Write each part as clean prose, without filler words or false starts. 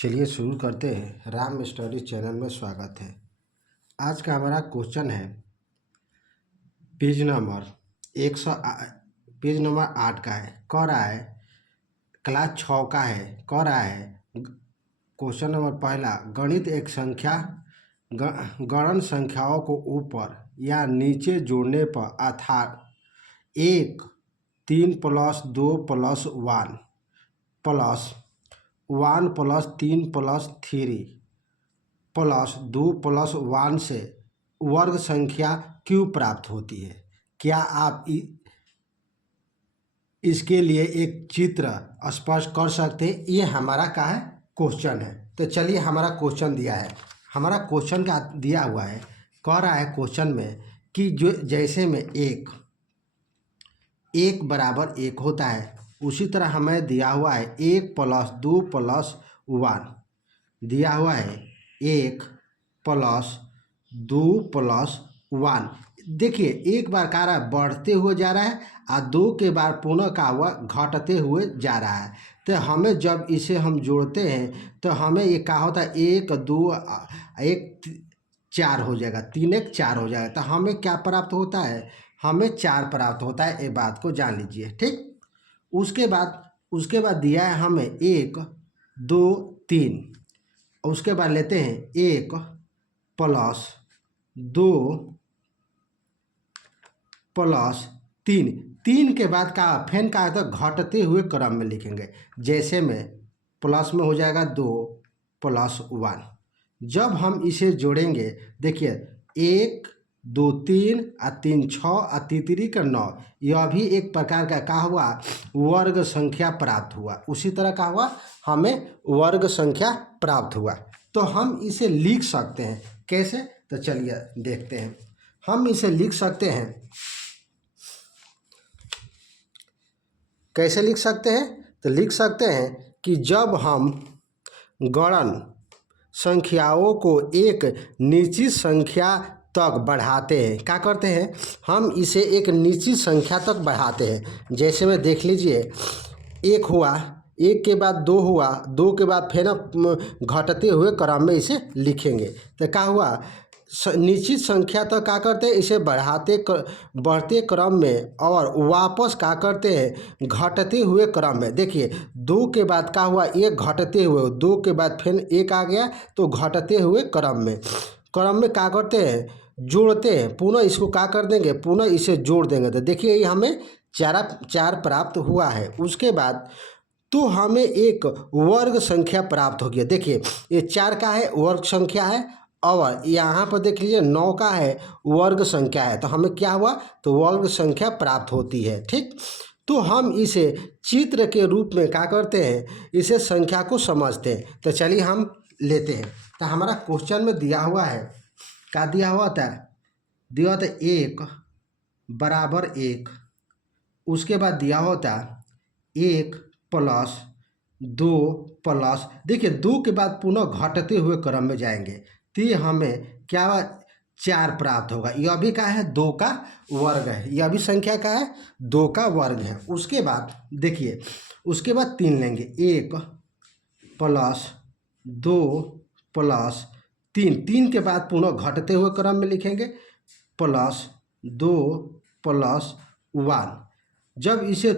चलिए शुरू करते हैं। राम स्टडी चैनल में स्वागत है। आज का हमारा क्वेश्चन है पेज नंबर 8 का है। कह रहा है क्लास 6 का है। कह रहा है क्वेश्चन नंबर पहला, गणित एक संख्या गणन संख्याओं को ऊपर या नीचे जोड़ने पर अर्थात 1, 3 + 2 + 1 प्लस 1 + 3 + 3 + 2 + 1 से वर्ग संख्या क्यों प्राप्त होती है। क्या आप इसके लिए एक चित्र स्पष्ट कर सकते हैं। ये हमारा का है क्वेश्चन है। तो चलिए, हमारा क्वेश्चन दिया है। हमारा क्वेश्चन का दिया हुआ है। कह रहा है क्वेश्चन में कि जो जैसे में 1 बराबर 1 होता है, उसी तरह हमें दिया हुआ है 1 + 2 + 1 दिया हुआ है। 1 + 2 + 1 देखिए, एक बार का रहा है बढ़ते हुए जा रहा है और 2 के बाद पुनः का हुआ घटते हुए जा रहा है। तो हमें जब इसे हम जोड़ते हैं तो हमें ये क्या होता है 1 2 1 4 हो जाएगा, 3 1 4 हो जाएगा। तो हमें क्या प्राप्त होता है, हमें 4 प्राप्त होता है। ये बात को जान लीजिए, ठीक। उसके बाद दिया है हमें 1 2 3। उसके बाद लेते हैं 1 + 2 + 3। 3 के बाद का फेन का है तो घटते हुए क्रम में लिखेंगे। जैसे में प्लस में हो जाएगा 2 + 1। जब हम इसे जोड़ेंगे, देखिए 1 2 3 और 3 6 और तीसरी का 9, यह भी एक प्रकार का क्या हुआ, वर्ग संख्या प्राप्त हुआ। उसी तरह का हुआ, हमें वर्ग संख्या प्राप्त हुआ। तो हम इसे लिख सकते हैं कैसे, तो चलिए देखते हैं। हम इसे लिख सकते हैं, कैसे लिख सकते हैं, तो लिख सकते हैं कि जब हम गणन संख्याओं को एक निश्चित संख्या तक बढ़ाते हैं, क्या करते हैं, हम इसे एक निश्चित संख्या तक बढ़ाते हैं। जैसे में देख लीजिए 1 हुआ, 1 के बाद 2 हुआ, 2 के बाद फिर घटते हुए क्रम में इसे लिखेंगे। तो क्या हुआ, निश्चित संख्या तक क्या करते हैं, इसे बढ़ते क्रम में और वापस क्या करते हैं, घटते हुए क्रम में। देखिए 2 के बाद क्या हुआ, 1 घटते हुए, 2 के बाद फिर 1 आ गया तो घटते हुए क्रम में क्या करते हैं, जोड़ते हैं। पुनः इसको क्या कर देंगे, पुनः इसे जोड़ देंगे। तो देखिए ये हमें 4 प्राप्त हुआ है। उसके बाद तो हमें एक वर्ग संख्या प्राप्त हो गया। देखिए ये 4 का है, वर्ग संख्या है, और यहाँ पर देख लीजिए 9 का है, वर्ग संख्या है। तो हमें क्या हुआ, तो वर्ग संख्या प्राप्त होती है, ठीक। तो हम इसे चित्र के रूप में क्या करते हैं, इसे संख्या को समझते हैं। तो चलिए हम लेते हैं। तो हमारा क्वेश्चन में दिया हुआ है, क्या दिया हुआ था, 1 बराबर 1। उसके बाद दिया होता 1 + 2 + देखिए 2 के बाद पुनः घटते हुए क्रम में जाएंगे तो ये हमें क्या 4 प्राप्त होगा। यह भी क्या है, 2 का वर्ग है। यह भी संख्या का है, 2 का वर्ग है। उसके बाद देखिए, उसके बाद 3 लेंगे, 1 + 2 + 3। 3 के बाद पुनः घटते हुए क्रम में लिखेंगे, +2 + 1। जब इसे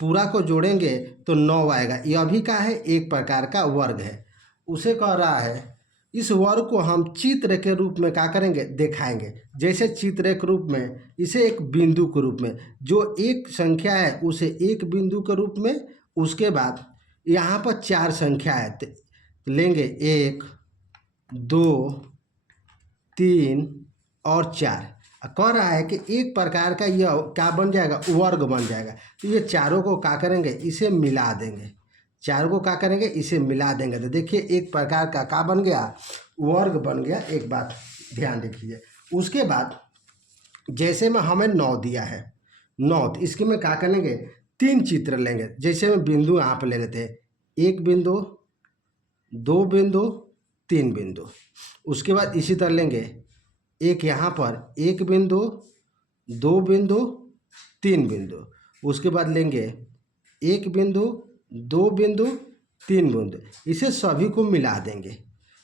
पूरा को जोड़ेंगे तो 9 आएगा। यह भी क्या है, एक प्रकार का वर्ग है। उसे कह रहा है इस वर्ग को हम चित्र के रूप में क्या करेंगे, दिखाएंगे। जैसे चित्र के रूप में, इसे एक बिंदु के रूप में, जो एक संख्या है उसे एक बिंदु के रूप में। उसके बाद यहाँ पर 4 संख्या है तो लेंगे 1 2 3 और 4। कह रहा है कि एक प्रकार का यह क्या बन जाएगा, वर्ग बन जाएगा। तो ये चारों को क्या करेंगे, इसे मिला देंगे। चारों को क्या करेंगे, इसे मिला देंगे। तो देखिए एक प्रकार का क्या बन गया, वर्ग बन गया। एक बात ध्यान रखिए। उसके बाद जैसे में हमें 9 दिया है, 9, तो इसके में क्या करेंगे, 3 चित्र लेंगे। जैसे में बिंदु यहाँ पर ले लेते हैं, 1 बिंदु, 2 बिंदु, 3 बिंदु। उसके बाद इसी तरह लेंगे, एक यहाँ पर 1 बिंदु, 2 बिंदु, 3 बिंदु। उसके बाद लेंगे 1 बिंदु, 2 बिंदु, 3 बूंद। इसे सभी को मिला देंगे।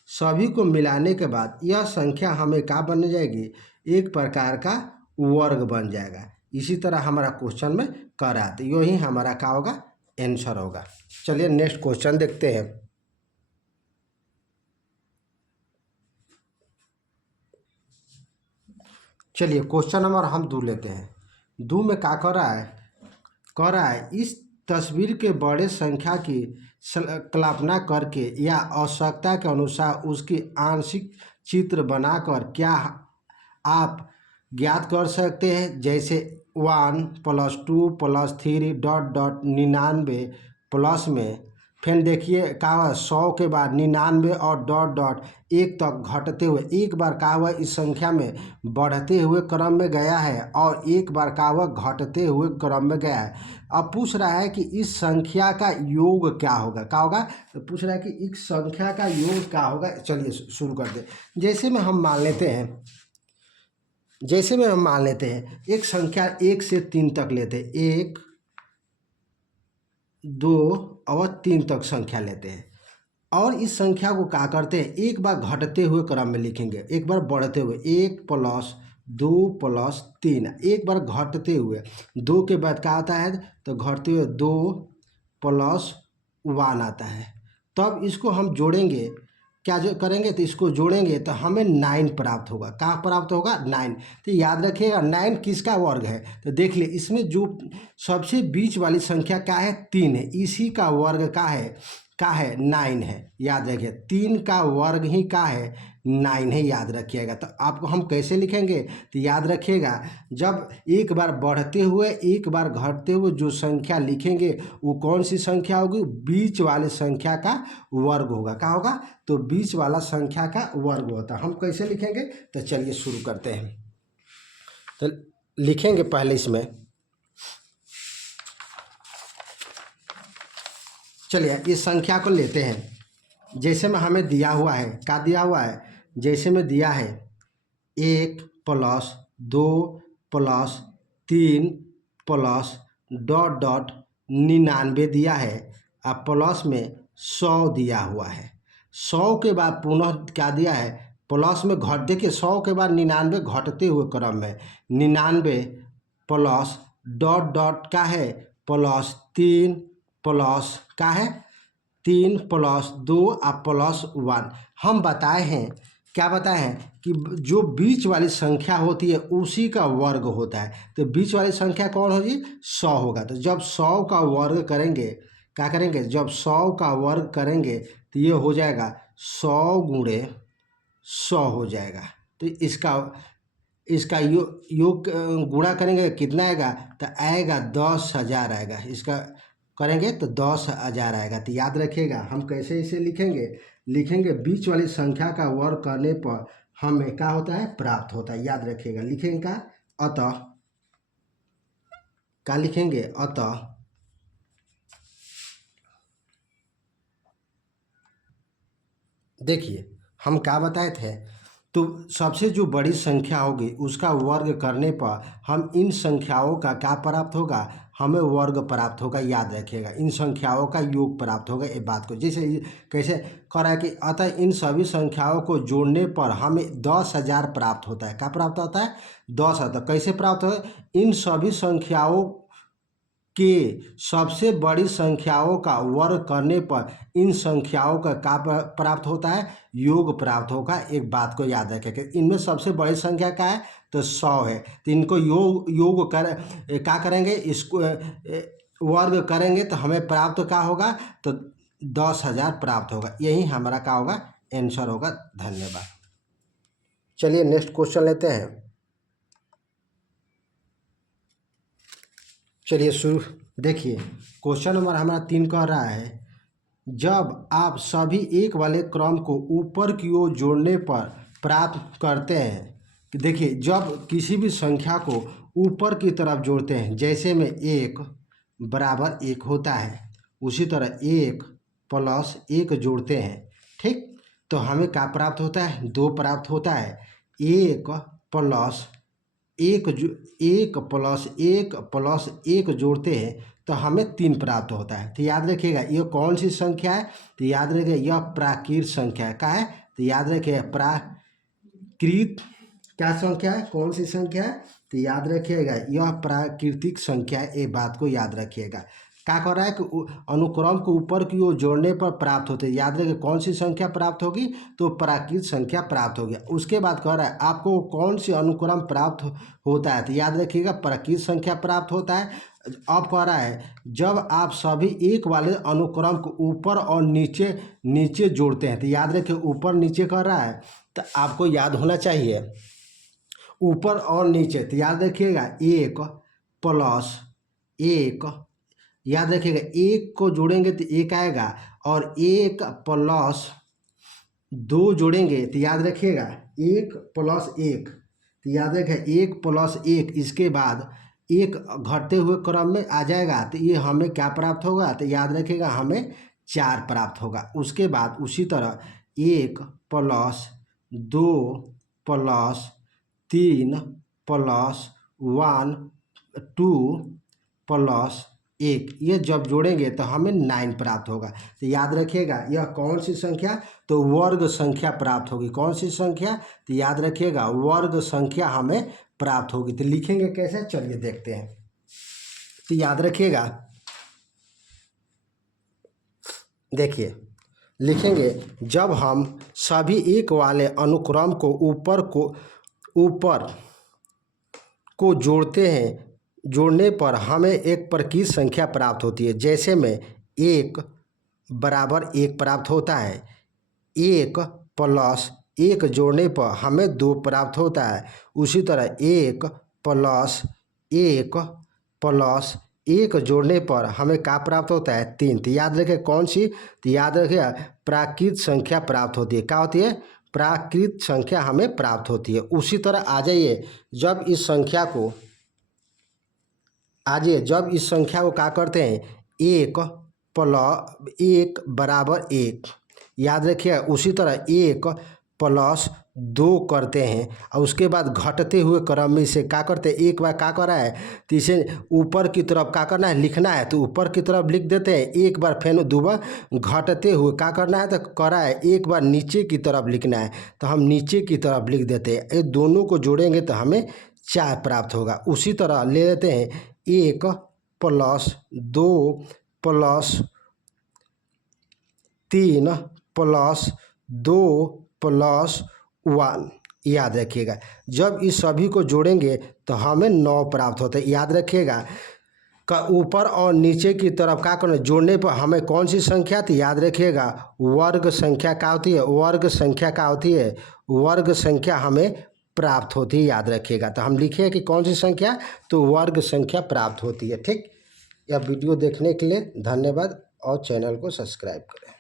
सभी को मिलाने के बाद यह संख्या हमें क्या बन जाएगी, एक प्रकार का वर्ग बन जाएगा। इसी तरह हमारा क्वेश्चन में कर रहा तो यही हमारा क्या होगा, आंसर होगा। चलिए नेक्स्ट क्वेश्चन देखते हैं। चलिए क्वेश्चन नंबर हम 2 लेते हैं। 2 में क्या कर रहा है, कह रहा है इस तस्वीर के बड़े संख्या की कल्पना करके या आवश्यकता के अनुसार उसकी आंशिक चित्र बनाकर क्या आप ज्ञात कर सकते हैं, जैसे 1 + 2 + 3 ... 99 प्लस में फिर देखिए क्या हुआ, 100 के बाद 99 और ... 1 तक घटते हुए एक बार क्या हुआ इस संख्या में बढ़ते हुए क्रम में गया है और एक बार क्या हुआ घटते हुए क्रम में गया है। अब पूछ रहा है कि इस संख्या का योग क्या होगा, क्या होगा, तो पूछ रहा है कि इस संख्या का योग क्या होगा। चलिए शुरू करते हैं। जैसे में हम मान लेते हैं एक संख्या 1 से 3 तक लेते हैं, 1 2 और 3 तक संख्या लेते हैं और इस संख्या को क्या करते हैं, एक बार घटते हुए क्रम में लिखेंगे, एक बार बढ़ते हुए 1 + 2 + 3, एक बार घटते हुए 2 के बाद क्या आता है, तो घटते हुए 2 + 1 आता है। तब इसको हम जोड़ेंगे, क्या जो करेंगे तो इसको जोड़ेंगे तो हमें 9 प्राप्त होगा। क्या प्राप्त होगा, 9। तो याद रखिएगा 9 किसका वर्ग है, तो देख लिए इसमें जो सबसे बीच वाली संख्या क्या है, 3 है, इसी का वर्ग क्या है 9 है। याद रखिए 3 का वर्ग ही क्या है, 9 है, याद रखिएगा। तो आपको हम कैसे लिखेंगे, तो याद रखिएगा जब एक बार बढ़ते हुए एक बार घटते हुए जो संख्या लिखेंगे वो कौन सी संख्या होगी, बीच वाले संख्या का वर्ग होगा। क्या होगा, तो बीच वाला संख्या का वर्ग होता है। हम कैसे लिखेंगे, तो चलिए शुरू करते हैं। तो लिखेंगे पहले इसमें, चलिए इस संख्या को लेते हैं। जैसे में हमें दिया हुआ है, क्या दिया हुआ है, जैसे में दिया है 1 + 2 + 3 + ... 99 दिया है और प्लस में 100 दिया हुआ है। 100 के बाद पुनः क्या दिया है, प्लस में घट, देखिए 100 के बाद 99 घटते हुए क्रम में 99 प्लस ... क्या है, +3 प्लस क्या है 3 + 2 और +1। हम बताए हैं, क्या बताए हैं कि जो बीच वाली संख्या होती है उसी का वर्ग होता है। तो बीच वाली संख्या कौन होगी, 100 होगा। तो जब 100 का वर्ग करेंगे, क्या करेंगे, जब 100 का वर्ग करेंगे तो ये हो जाएगा 100 × 100 हो जाएगा। तो इसका योग गुणा करेंगे कितना आएगा, तो आएगा 10,000 आएगा। इसका करेंगे तो 10,000 आएगा। तो याद रखिएगा हम कैसे इसे लिखेंगे बीच वाली संख्या का वर्ग करने पर हमें क्या होता है, प्राप्त होता है। याद रखिएगा लिखेंगे क्या, अतः, क्या लिखेंगे, अतः देखिए हम क्या बताए थे, तो सबसे जो बड़ी संख्या होगी उसका वर्ग करने पर हम इन संख्याओं का क्या प्राप्त होगा, हमें वर्ग प्राप्त होगा। याद रखिएगा इन संख्याओं का योग प्राप्त होगा। ये बात को जैसे कैसे कर रहा है कि अतः इन सभी संख्याओं को जोड़ने पर हमें 10,000 प्राप्त होता है। क्या प्राप्त होता है, 10,000। कैसे प्राप्त होता है, इन सभी संख्याओं के सबसे बड़ी संख्याओं का वर्ग करने पर इन संख्याओं का क्या प्राप्त होता है, योग प्राप्त होगा। एक बात को याद रखें, इनमें सबसे बड़ी संख्या क्या है, तो 100 है। तो इनको योग क्या करेंगे, इसको वर्ग करेंगे तो हमें प्राप्त क्या होगा, तो 10,000 प्राप्त होगा। यही हमारा क्या होगा, आंसर होगा। धन्यवाद। चलिए नेक्स्ट क्वेश्चन लेते हैं। चलिए शुरू, देखिए क्वेश्चन नंबर हमारा 3 कह रहा है, जब आप सभी एक वाले क्रम को ऊपर की ओर जोड़ने पर प्राप्त करते हैं। कि देखिए जब किसी भी संख्या को ऊपर की तरफ जोड़ते हैं, जैसे में 1 = 1 होता है, उसी तरह 1 + 1 जोड़ते हैं, ठीक, तो हमें क्या प्राप्त होता है, 2 प्राप्त होता है। 1 + 1 + 1 + 1 जोड़ते हैं तो हमें 3 प्राप्त होता है। तो याद रखिएगा ये कौन सी संख्या है, तो याद रखिएगा यह प्राकृत संख्या है। क्या है, तो याद रखिएगा प्राकृत क्या संख्या है, कौन सी संख्या है, तो याद रखिएगा यह प्राकृतिक संख्या है। ये बात को याद रखिएगा। क्या कर रहा है कि अनुक्रम को ऊपर की ओर जोड़ने पर प्राप्त होते हैं। याद रखिए कौन सी संख्या प्राप्त होगी, तो प्राकृत संख्या प्राप्त होगी। उसके बाद कह रहा है आपको कौन सी अनुक्रम प्राप्त होता है, तो याद रखिएगा प्राकृत संख्या प्राप्त होता है। अब कह रहा है जब आप सभी एक वाले अनुक्रम को ऊपर और नीचे नीचे जोड़ते हैं, तो याद रखिए ऊपर नीचे कर रहा है, तो आपको याद होना चाहिए ऊपर और नीचे। तो याद रखिएगा 1 + 1, याद रखिएगा 1 को जोड़ेंगे तो 1 आएगा, और 1 + 2 जोड़ेंगे तो याद रखिएगा 1 + 1, तो याद रखिएगा 1 + 1, इसके बाद 1 घटते हुए क्रम में आ जाएगा, तो ये हमें क्या प्राप्त होगा, तो याद रखिएगा हमें 4 प्राप्त होगा। उसके बाद उसी तरह 1 + 2 + 3 + 1 2 + 1, ये जब जोड़ेंगे तो हमें 9 प्राप्त होगा। तो याद रखिएगा यह कौन सी संख्या, तो वर्ग संख्या प्राप्त होगी। कौन सी संख्या, तो याद रखिएगा वर्ग संख्या हमें प्राप्त होगी। तो लिखेंगे कैसे, चलिए देखते हैं। तो याद रखिएगा, देखिए लिखेंगे जब हम सभी एक वाले अनुक्रम को ऊपर को जोड़ते हैं, जोड़ने पर हमें एक प्राकृत संख्या प्राप्त होती है। जैसे में 1 = 1 प्राप्त होता है, 1 + 1 जोड़ने पर हमें 2 प्राप्त होता है। उसी तरह 1 + 1 + 1 जोड़ने पर हमें क्या प्राप्त होता है, 3। तो याद रखें कौन सी, तो याद रखिए प्राकृत संख्या प्राप्त होती है। क्या होती है, प्राकृत संख्या हमें प्राप्त होती है। उसी तरह आ जाइए जब इस संख्या को क्या करते हैं, 1 + 1 = 1, याद रखिए। उसी तरह 1 + 2 करते हैं, और उसके बाद घटते हुए क्रम में इसे क्या करते हैं, एक बार क्या कर रहा है, तो इसे ऊपर की तरफ क्या करना है, लिखना है, तो ऊपर की तरफ लिख देते हैं। एक बार फिर दोबारा घटते हुए क्या करना है, तो कर रहा है एक बार नीचे की तरफ लिखना है, तो हम नीचे की तरफ लिख देते हैं। ये दोनों को जोड़ेंगे तो हमें 4 प्राप्त होगा। उसी तरह ले लेते हैं 1 + 2 + 3 + 2 + 1, याद रखिएगा जब इस सभी को जोड़ेंगे तो हमें 9 प्राप्त होता है। याद रखिएगा का ऊपर और नीचे की तरफ क्या करना, जोड़ने पर हमें कौन सी संख्या थी, याद रखिएगा वर्ग संख्या क्या होती है, वर्ग संख्या क्या होती है, वर्ग संख्या हमें प्राप्त होती है। याद रखिएगा, तो हम लिखे कि कौन सी संख्या, तो वर्ग संख्या प्राप्त होती है। ठीक, यह वीडियो देखने के लिए धन्यवाद, और चैनल को सब्सक्राइब करें।